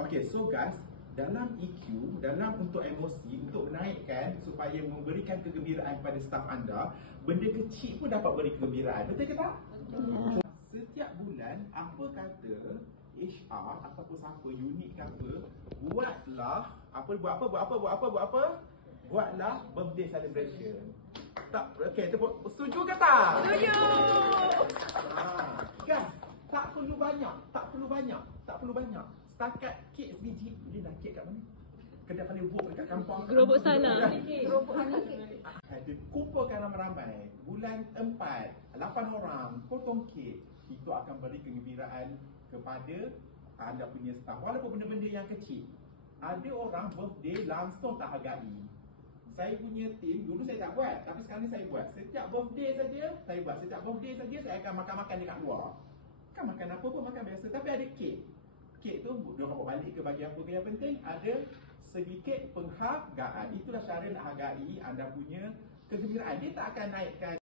Okay, so guys, dalam EQ, dalam untuk emosi, untuk menaikkan supaya memberikan kegembiraan pada staf anda, benda kecil pun dapat beri kegembiraan. Betul ke tak? Ya. Setiap bulan, apa kata HR ataupun siapa, unit ke apa, buatlah buatlah birthday celebration. Tak, okay, setuju ke tak? Setuju. Guys, tak perlu banyak. Setakat kek sebiji, boleh dah kek kat mana? Kedai paling buruk dekat kampung. Gerobok sana. Dia kumpulkan ramai-ramai. Bulan 4, 8 orang, potong kek. Itu akan beri kegembiraan kepada anda punya staf. Walaupun benda-benda yang kecil. Ada orang birthday langsung tak hargai. Saya punya tim, dulu saya tak buat, tapi sekarang ni saya buat. Setiap birthday saja, saya buat. Setiap birthday saja, saya akan makan-makan dekat luar. Kan makan apa pun, makan biasa. Tapi ada kek. Kek tu, diorang bawa balik ke bagi apa yang penting, ada sedikit penghargaan. Itulah cara nak hargai anda punya kegembiraan. Dia tak akan naikkan